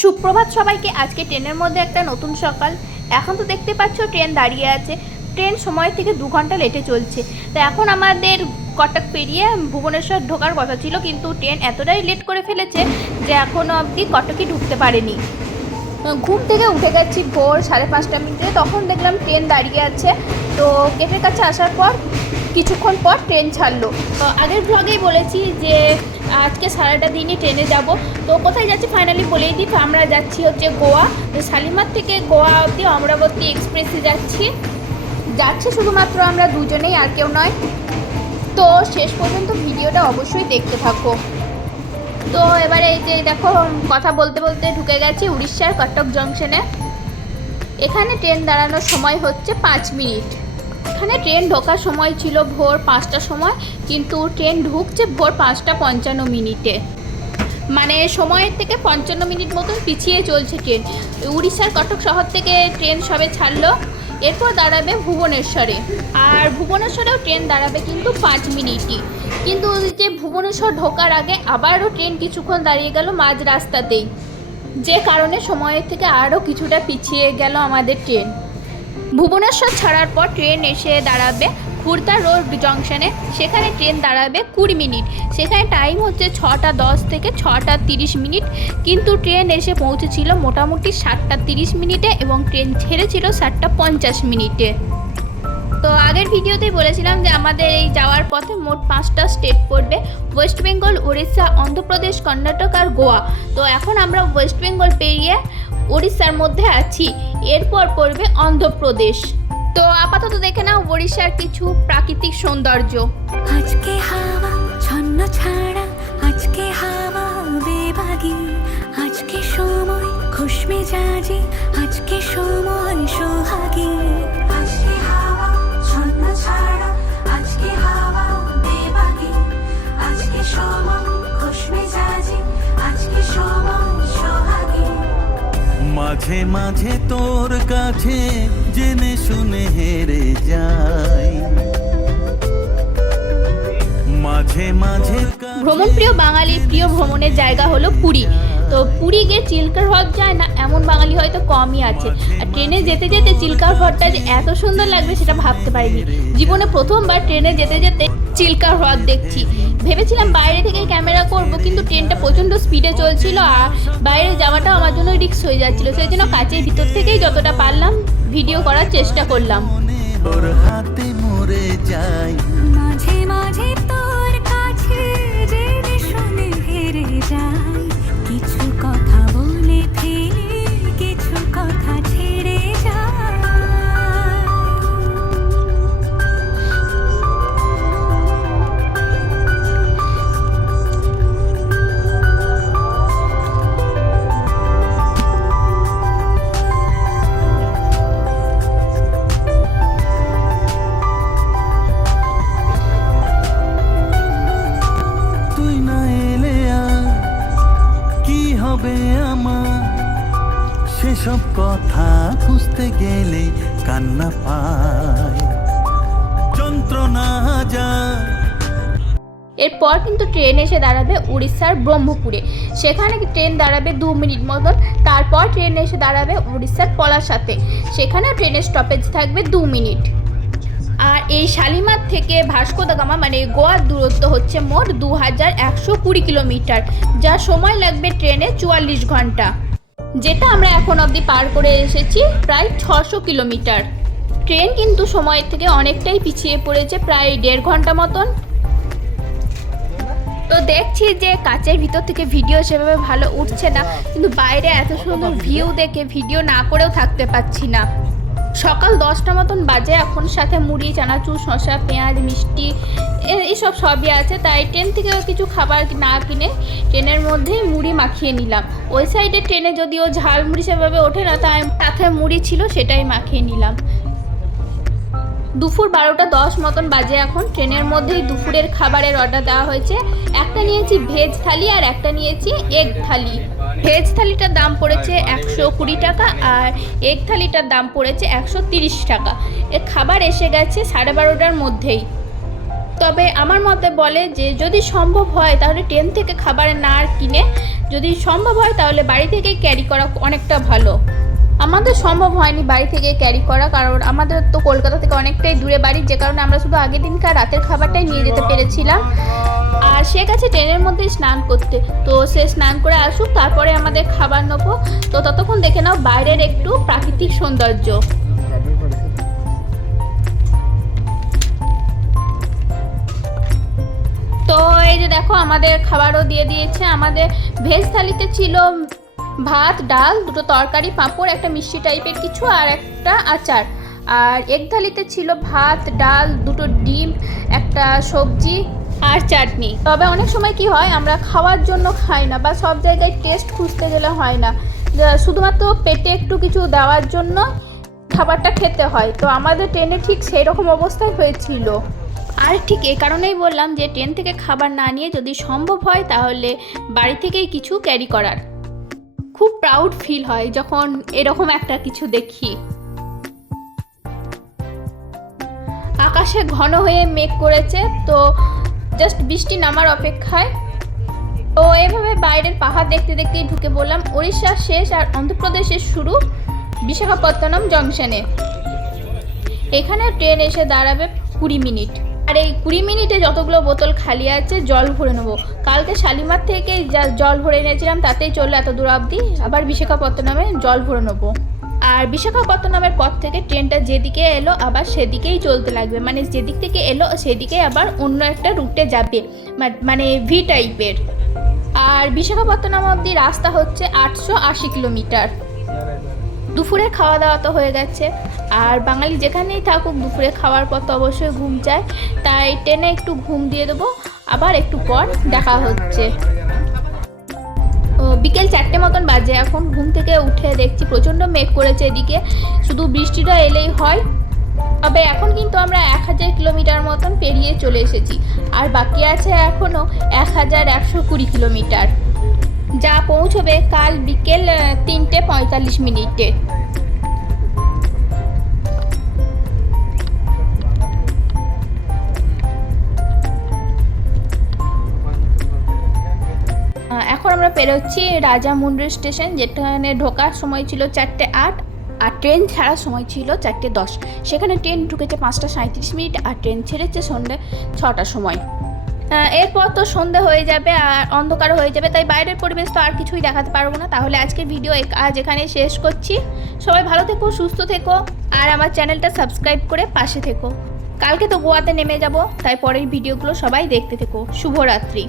সুপ্রভাত সবাইকে, আজকে ট্রেনের মধ্যে একটা নতুন সকাল। এখন তো দেখতে পাচ্ছ, ট্রেন দাঁড়িয়ে আছে। ট্রেন সময় থেকে দু ঘণ্টা লেটে চলছে। তো এখন আমাদের কটক পেরিয়ে ভুবনেশ্বর ঢোকার কথা ছিল, কিন্তু ট্রেন এতটাই লেট করে ফেলেছে যে এখনও অবধি কটকে ঢুকতে পারেনি। ঘুম থেকে উঠে গেছি ভোর সাড়ে পাঁচটা মিনিটে। তখন দেখলাম ট্রেন দাঁড়িয়ে আছে। তো গেটের কাছে আসার পর কিছুক্ষণ পর ট্রেন ছাড়লো। আগের ব্লগেই বলেছি যে, আজকে সারাটা দিনই ট্রেনে যাব। তো কোথায় যাচ্ছি ফাইনালি বলেই দিই। তো আমরা যাচ্ছি হচ্ছে গোয়া। শালিমার থেকে গোয়া অবধি অমরাবতী এক্সপ্রেসে যাচ্ছি। যাচ্ছে শুধুমাত্র আমরা দুজনেই, আর কেউ নয়। তো শেষ পর্যন্ত ভিডিওটা অবশ্যই দেখতে থাকো। তো এবারে এই যে দেখো, কথা বলতে বলতে ঢুকে গেছি উড়িষ্যার কটক জংশনে এখানে ট্রেন দাঁড়ানোর সময় হচ্ছে পাঁচ মিনিট। এখানে ট্রেন ঢোকার সময় ছিল ভোর পাঁচটার সময়, কিন্তু ট্রেন ঢুকছে ভোর পাঁচটা পঞ্চান্ন মিনিটে। মানে সময়ের থেকে পঞ্চান্ন মিনিট মতন পিছিয়ে চলছে ট্রেন। উড়িষ্যার কটক শহর থেকে ট্রেন সবে ছাড়লো, এরপর দাঁড়াবে ভুবনেশ্বরে। আর ভুবনেশ্বরেও ট্রেন দাঁড়াবে কিন্তু পাঁচ মিনিটই। কিন্তু যে ভুবনেশ্বর ঢোকার আগে আবারও ট্রেন কিছুক্ষণ দাঁড়িয়ে গেল মাঝ রাস্তাতেই। যে কারণে সময়ের থেকে আরও কিছুটা পিছিয়ে গেল আমাদের ট্রেন। ভুবনেশ্বর ছাড়ার পর ট্রেন এসে দাঁড়াবে খুর্দা রোড জংশনে। সেখানে ট্রেন দাঁড়াবে কুড়ি মিনিট। সেখানে টাইম হচ্ছে ছটা দশ থেকে ছটা তিরিশ মিনিট। কিন্তু ট্রেন এসে পৌঁছেছিল মোটামুটি সাতটা তিরিশ মিনিটে এবং ট্রেন ছেড়েছিল সাতটা পঞ্চাশ মিনিটে। তো আগের ভিডিওতেই বলেছিলাম যে আমাদের এই যাওয়ার পথে মোট পাঁচটা স্টেট পড়বে। ওয়েস্ট বেঙ্গল উড়িষ্যা অন্ধ্রপ্রদেশ, কর্ণাটক আর গোয়া। তো এখন আমরা ওয়েস্ট বেঙ্গল পেরিয়ে উড়িষ্যার মধ্যে আছি। এরপর পড়বে অন্ধ্রপ্রদেশ। তো আপাতত দেখে নাও উড়িষ্যার কিছু প্রাকৃতিক সৌন্দর্য। আজকে হাওয়া ছন্ন ছাড়া। আজকে হাওয়া বেবাগি। আজকে সময় খুশমে জাজি আজকে সময় সোহাগী। মাঝে মাঝে তোর কাছে জেনে শুনে হেরে যাই। মাঝে মাঝে ভ্রমণপ্রিয় বাঙালির প্রিয় ভ্রমণের জায়গা হলো পুরী। তো পুরী গিয়ে চিল্কার হ্রদ যায় না, এমন বাঙালি হয়তো কমই আছে। আর ট্রেনে যেতে যেতে চিল্কার হ্রদটা যে এত সুন্দর লাগবে সেটা ভাবতে পারিনি। জীবনে প্রথমবার ট্রেনে যেতে যেতে চিল্কার হ্রদ দেখছি। ভেবেছিলাম বাইরে থেকে ক্যামেরা করব, কিন্তু ট্রেনটা প্রচণ্ড স্পিডে চলছিল আর বাইরে যাওয়াটা আমার জন্য রিস্ক হয়ে যাচ্ছিল। সেই জন্য কাচের ভিতর থেকেই যতটা পারলাম ভিডিও করার চেষ্টা করলাম। মাঝে মাঝে তোর কাছে যাই। কি হবে আমার? সেসব কথা খুঁজতে গেলে কান্না পায়। যন্ত্রণা যায়। এরপর কিন্তু ট্রেন এসে দাঁড়াবে উড়িষ্যার ব্রহ্মপুরে। সেখানে ট্রেন দাঁড়াবে দু মিনিট মতন। তারপর ট্রেন এসে দাঁড়াবে উড়িষ্যার পলাশাতে। সেখানেও ট্রেনের স্টপেজ থাকবে দু মিনিট। আর এই শালিমার থেকে ভাস্কো দা গামা মানে গোয়ার দূরত্ব হচ্ছে মোট দু হাজার একশো কুড়ি কিলোমিটার যার সময় লাগবে ট্রেনে চুয়াল্লিশ ঘণ্টা যেটা আমরা এখন অবধি পার করে এসেছি প্রায় ছশো কিলোমিটার। ট্রেন কিন্তু সময়ের থেকে অনেকটাই পিছিয়ে পড়েছে প্রায় দেড় ঘণ্টা মতন। তো দেখছি যে কাচের ভিতর থেকে ভিডিও সেভাবে ভালো উঠছে না কিন্তু বাইরে এত সুন্দর ভিউ দেখে ভিডিও না করেও থাকতে পারছি না। সকাল দশটা মতন বাজে, এখন সাথে মুড়ি, চানাচুর শশা পেঁয়াজ, মিষ্টি এইসব সবই আছে। তাই ট্রেন থেকে কিছু খাবার না কিনে ট্রেনের মধ্যেই মুড়ি মাখিয়ে নিলাম। ওই সাইডে ট্রেনে যদিও ঝাল মুড়ি সেভাবে ওঠে না, তাই সাথে মুড়ি ছিল সেটাই মাখিয়ে নিলাম। দুপুর বারোটা দশ মতন বাজে এখন। ট্রেনের মধ্যেই দুপুরের খাবারের অর্ডার দেওয়া হয়েছে। একটা নিয়েছি ভেজ থালি আর একটা নিয়েছি এগ থালি। ভেজ থালিটার দাম পড়েছে একশো কুড়ি টাকা আর এগ থালিটার দাম পড়েছে একশো তিরিশ টাকা। এ খাবার এসে গেছে সাড়ে বারোটার মধ্যেই। তবে আমার মতে বলে যে, যদি সম্ভব হয় তাহলে ট্রেন থেকে খাবার না আর কিনে, যদি সম্ভব হয় তাহলে বাড়ি থেকেই ক্যারি করা অনেকটা ভালো। আমাদের সম্ভব হয়নি বাড়ি থেকে ক্যারি করা, কারণ আমাদের তো কলকাতা থেকে অনেকটাই দূরে বাড়ি, যে কারণে আমরা শুধু আগের দিনকার রাতের খাবারটাই নিয়ে যেতে পেরেছিলাম। আর সে গেছে ট্রেনের মধ্যেই স্নান করতে, তো সে স্নান করে আসুক, তারপরে আমাদের খাবার নেব। তো ততক্ষণ দেখে নাও বাইরের একটু প্রাকৃতিক সৌন্দর্য। তো এই যে দেখো, আমাদের খাবারও দিয়ে দিয়েছে। আমাদের ভেজ থালিতে ছিল ভাত, ডাল, দুটো তরকারি, পাঁপড়, একটা মিষ্টি টাইপের কিছু আর একটা আচার। আর এক থালিতে ছিল ভাত, ডাল, দুটো ডিম, একটা সবজি আর চাটনি। তবে অনেক সময় কি হয়, আমরা খাওয়ার জন্য খাই না বা সব জায়গায় টেস্ট খুঁজতে গেলে হয় না। শুধুমাত্র পেটে একটু কিছু দেওয়ার জন্য খাবারটা খেতে হয়। তো আমাদের ট্রেনে ঠিক সেই রকম অবস্থায় হয়েছিল। আর ঠিক এই কারণেই বললাম যে, ট্রেন থেকে খাবার না নিয়ে যদি সম্ভব হয়, তাহলে বাড়ি থেকেই কিছু ক্যারি করার। খুব প্রাউড ফিল হয় যখন এরকম একটা কিছু দেখি। আকাশে ঘন হয়ে মেঘ করেছে, তো জাস্ট বৃষ্টি নামার অপেক্ষায়। তো এভাবে বাইরের পাহাড় দেখতে দেখতেই ঢুকে বললাম উড়িষ্যার শেষ আর অন্ধ্রপ্রদেশের শুরু বিশাখাপত্তনম জংশনে। এখানে ট্রেন এসে দাঁড়াবে কুড়ি মিনিট। আর এই কুড়ি মিনিটে যতগুলো বোতল খালি আছে, জল ভরে নেব। কালকে শালিমার থেকে যা জল ভরে এনেছিলাম, তাতেই চলল এত দূর অবধি। আবার বিশাখাপত্তনমে জল ভরে নেব। আর বিশাখাপত্তনমের পর থেকে ট্রেনটা যেদিকে এলো, আবার সেদিকেই চলতে লাগবে। মানে যেদিক থেকে এলো, সেদিকে আবার অন্য একটা রুটে যাবে। মানে ভি টাইপের আর বিশাখাপত্তনম অবধি রাস্তা হচ্ছে আটশো আশি কিলোমিটার। দুপুরে খাওয়া দাওয়া তো হয়ে গেছে। আর বাঙালি যেখানেই থাকুক, দুপুরে খাওয়ার পর তো অবশ্যই ঘুম চায়। তাই ট্রেনে একটু ঘুম দিয়ে দেবো। আবার একটু পর দেখা হচ্ছে। বিকেল চারটে মতন বাজে। এখন ঘুম থেকে উঠে দেখছি প্রচণ্ড মেঘ করেছে এদিকে। শুধু বৃষ্টিটা এলেই হয়। তবে এখন কিন্তু আমরা এক হাজার কিলোমিটার মতন পেরিয়ে চলে এসেছি। আর বাকি আছে এখনও এক হাজার একশো কুড়ি কিলোমিটার। যা পৌঁছবে কাল বিকেল তিনটে পঁয়তাল্লিশ মিনিটে। এখন আমরা পেরোচ্ছি রাজামুন্ডু স্টেশন, যেখানে ঢোকার সময় ছিল চারটে আট, আর ট্রেন ছাড়ার সময় ছিল চারটে দশ। সেখানে ট্রেন ঢুকেছে পাঁচটা সাঁত্রিশ মিনিট, আর ট্রেন ছেড়েছে সন্ধ্যে ছটার সময়। এরপর তো সন্ধে হয়ে যাবে আর অন্ধকার হয়ে যাবে, তাই বাইরের পরিবেশ তো আর কিছুই দেখাতে পারব না। তাহলে আজকের ভিডিও আজ এখানে শেষ করছি। সবাই ভালো থেকো, সুস্থ থেকো, আর আমার চ্যানেলটা সাবস্ক্রাইব করে পাশে থেকো। কালকে তো গোয়াতে নেমে যাব, তাই পরের ভিডিওগুলো সবাই দেখতে থেকো। শুভরাত্রি।